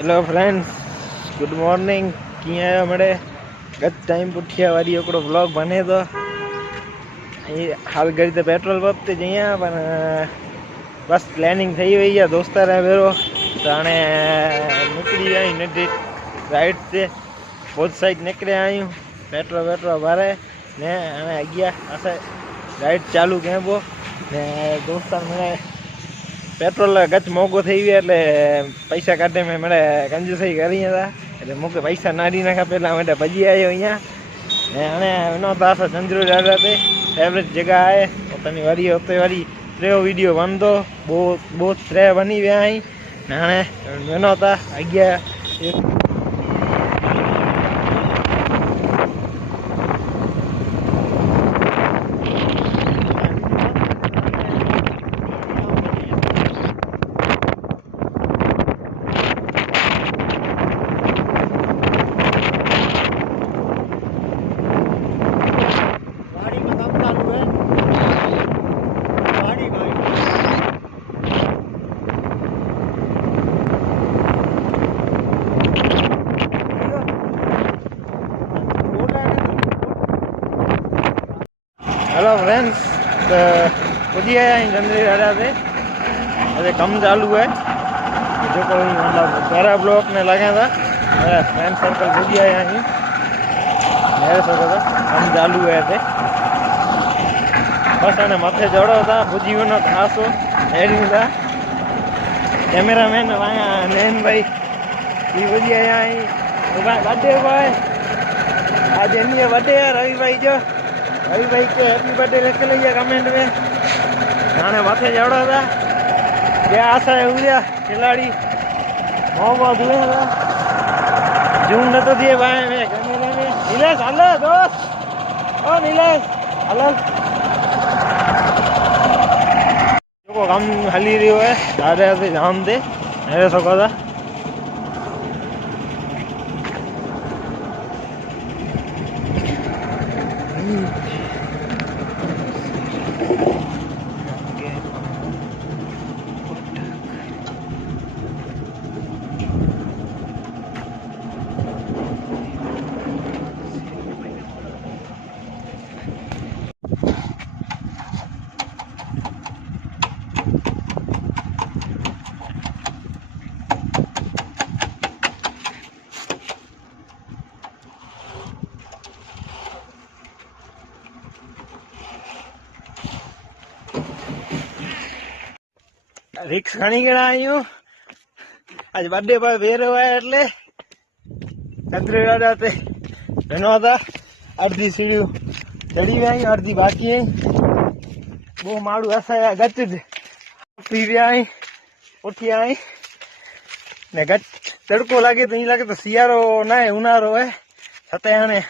Hello friends, good morning. किए आयो मड़े गत टाइम पुठिया वारी एकड़ो व्लॉग बने तो हाल घड़ी तो पेट्रोल पंप ते जइया पर बस प्लानिंग थी हुई है दोस्तार है भेरो तो हाणे निकली आई नदी राइड से बहुत साइड निकले आयूँ पेट्रोल भरे ने हाणे अगिया असां राइड चालू कबो ने दोस्तार मैंने पेट्रोल गच मोंघो थी गयो એટલે પૈસા કાઢે મેં મને કંજૂસી કરી હતા એટલે મૂકે પૈસા નારી નાખા પહેલાં માટે ભજી આવ્યો અહીંયા ને અને એનો તાસ ચંદ્રુ દાદા તે ફેવરેટ જगह है પોતાની વારી હોતે વારી ત્રેવો વિડીયો બનતો બહુ ત્રે બની વ્યા અહીં ને હાણે એનો તા અગિયા हेलो फ्रेंड्स, तो पुजी आया चंद्री दादा से अरे कम चालू है जो कोई मतलब पैरा ब्लॉक ने लगे था मेरा फ्रेंड सर्कल पुजी आया मेरे सको था कम चालू है थे बस एने मथे चढ़ो था पुजी वनो खासो हेड़ी था कैमरा मैन वहाँ नैन भाई ये पुजी आया तो भाई बर्थडे भाई आज एनी बर्थडे है रवि भाई जो रवि भाई के हैप्पी बर्थडे लिख लीजिए कमेंट में गाने माथे चढ़ा था क्या आशा है हुआ खिलाड़ी मोहम्मद हुए था जूम न तो दिए भाई में कैमरे में नीलेश हलो दोस्त ओ नीलेश हलो जो कम हली रही है दादा से जाम दे मेरे सको था रिक्स खणी गया आयु आज बर्थडे पर वेर हुआ है એટલે कंद्रे दादा ते बनो था अर्धी सीढ़ी चढ़ी गई अर्धी बाकी है वो मारू ऐसा गच पी आई उठी आई ने गच तड़को लगे तो नहीं लगे तो सियारो ना है उनारो है छते हाने